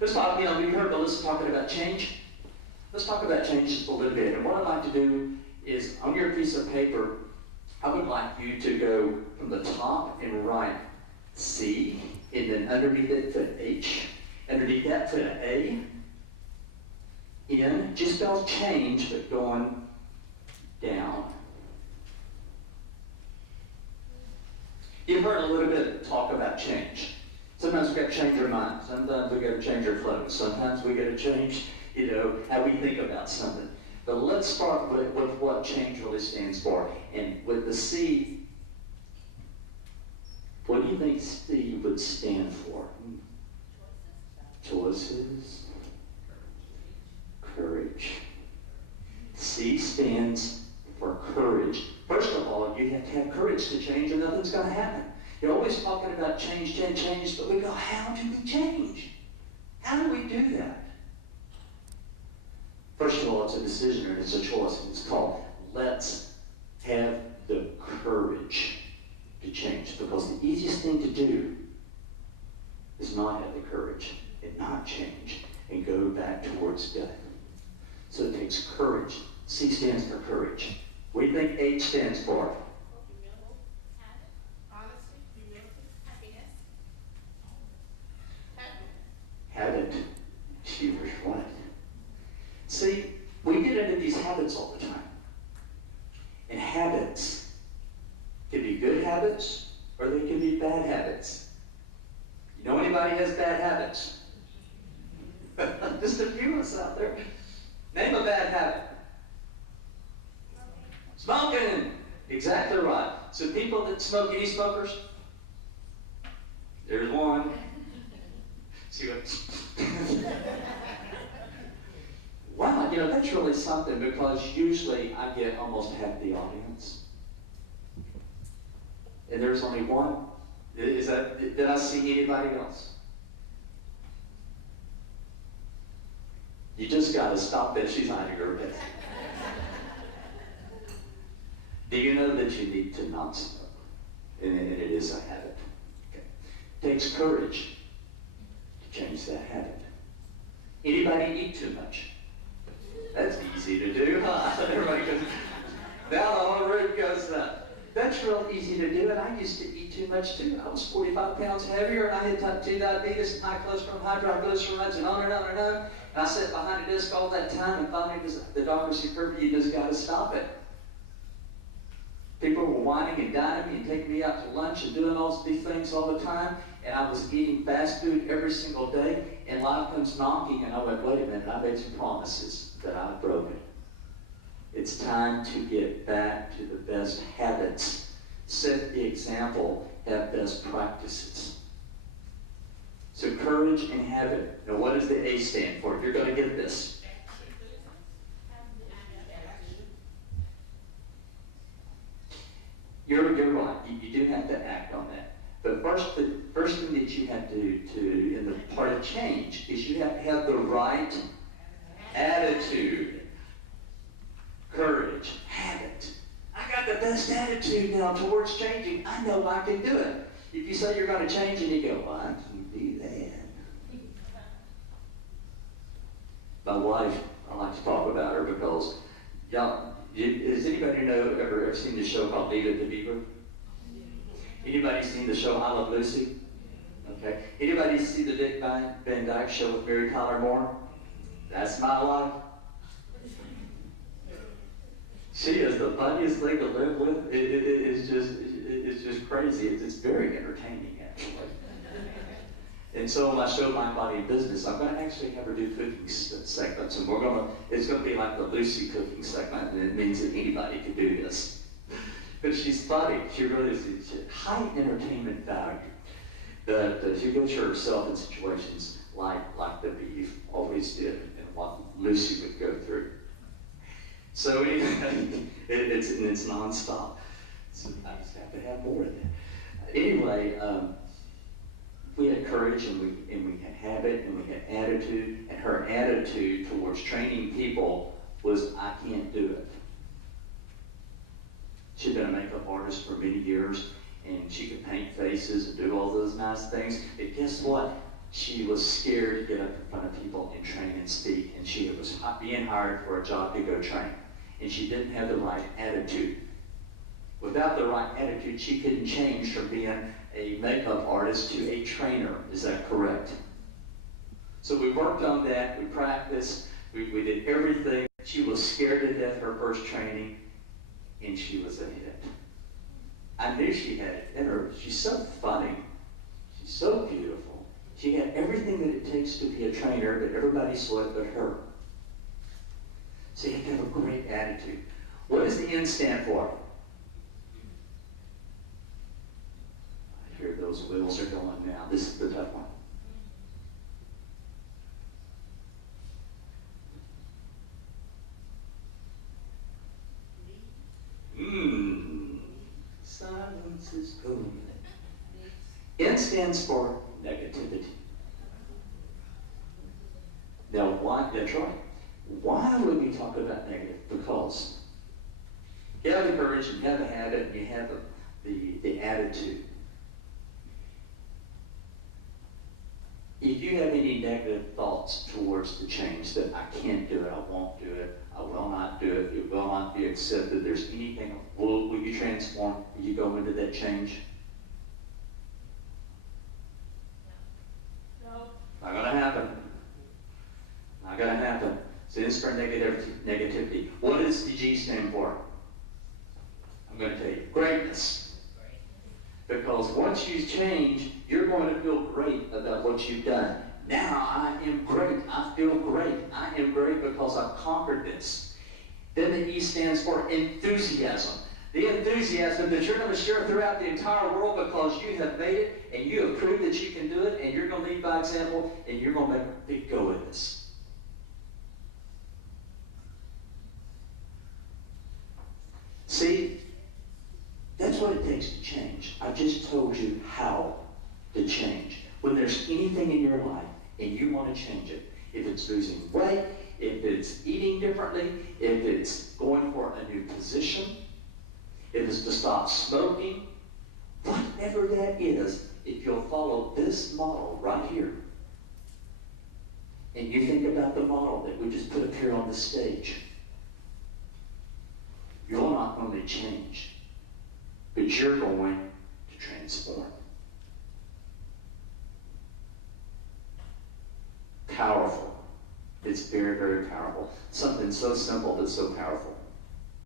Let's talk, we heard Melissa talking about change. Let's talk about change just a little bit. And what I'd like to do is, on your piece of paper, I would like you to go from the top and write C, and then underneath it put H, underneath that put an A, N, just spell change, but going down. You've heard a little bit of talk about change. Sometimes we've got to change our mind. Sometimes we've got to change our clothes. Sometimes we've got to change, how we think about something. But let's start with what change really stands for. And with the C, what do you think C would stand for? Choices. Courage. C stands for courage. First of all, you have to have courage to change or nothing's going to happen. You're always talking about change, but we go, how do we change? How do we do that? First of all, it's a decision or it's a choice. It's called, let's have the courage to change. Because the easiest thing to do is not have the courage and not change and go back towards death. So it takes courage. C stands for courage. What do you think H stands for? Honesty, humility, happiness. Habit. She was right. See, we get into these habits all the time. And habits can be good habits or they can be bad habits. You know anybody has bad habits? Just a few of us out there. Name a bad habit. Smoking! Exactly right. So people that smoke, any smokers? There's one. See what? Wow, that's really something because usually I get almost half the audience. And there's only one. Did I see anybody else? You just got to stop that. She's hiding her bed. Do you know that you need to not smoke? And it is a habit. Okay. It takes courage to change that habit. Anybody eat too much? That's easy to do, huh? Everybody goes, down the whole room goes, that's real easy to do, and I used to eat too much too. I was 45 pounds heavier, and I had type 2 diabetes, and high cholesterol, high triglycerides, and on and on and on. And I sat behind a desk all that time, and finally the doctor said, Kirby, you just got to stop it. People were whining and dining me and taking me out to lunch and doing all these things all the time, and I was eating fast food every single day, and life comes knocking, and I went, wait a minute, I made some promises that I've broken. It's time to get back to the best habits. Set the example, have best practices. So courage and habit. Now what does the A stand for? You're going to get this. You're right. You do have to act on that. But the first thing that you have to do in the part of change is you have to have the right attitude. Courage, habit. I got the best attitude now towards changing. I know I can do it. If you say you're going to change and you go, well, I can do that. My wife, I like to talk about her because, does anybody ever seen the show called Leave It to Beaver? Anybody seen the show I Love Lucy? Okay. Anybody see the Dick Van Dyke show with Mary Tyler Moore? That's my wife. She is the funniest thing to live with. It's just crazy. It's very entertaining, actually. And so on my show, My Body and Business, I'm going to actually have her do cooking segments, and it's going to be like the Lucy cooking segment, and it means that anybody can do this. But she's funny. She really is. High entertainment value. That she puts herself in situations like the beef always did, and what Lucy would go through. So anyway, it's nonstop. So I just have to have more of that. Anyway, we had courage and we had habit and we had attitude, and her attitude towards training people was, I can't do it. She'd been a makeup artist for many years, and she could paint faces and do all those nice things. But guess what? she was scared to get up in front of people and train and speak, and she was being hired for a job to go train. And she didn't have the right attitude. Without the right attitude, she couldn't change from being a makeup artist to a trainer. Is that correct? So we worked on that, we practiced, we did everything. She was scared to death her first training, and she was a hit. I knew she had it in her. She's so funny. She's so beautiful. She had everything that it takes to be a trainer, but everybody saw it but her. So you have to have a great attitude. What does the N stand for? I hear those wheels are going now. This is the tough one. Silence is golden. N stands for negativity. Now, why? That's right. Why would we talk about negative? Because you have the courage, and you have the habit, and you have the attitude. If you have any negative thoughts towards the change, that I can't do it, I won't do it, I will not do it, it will not be accepted, there's anything, will you transform? Will you go into that change? No. Not going to happen. Not going to happen. So it's for negativity. What does the G stand for? I'm going to tell you. Greatness. Because once you change, you're going to feel great about what you've done. Now I am great. I feel great. I am great because I've conquered this. Then the E stands for enthusiasm. The enthusiasm that you're going to share throughout the entire world because you have made it and you have proved that you can do it, and you're going to lead by example, and you're going to make a big go of this. See, that's what it takes to change. I just told you how to change. When there's anything in your life and you want to change it, if it's losing weight, if it's eating differently, if it's going for a new position, if it's to stop smoking, whatever that is, if you'll follow this model right here, and you think about the model that we just put up here on the stage, you're not going to change, but you're going to transform. Powerful. It's very, very powerful. Something so simple but so powerful.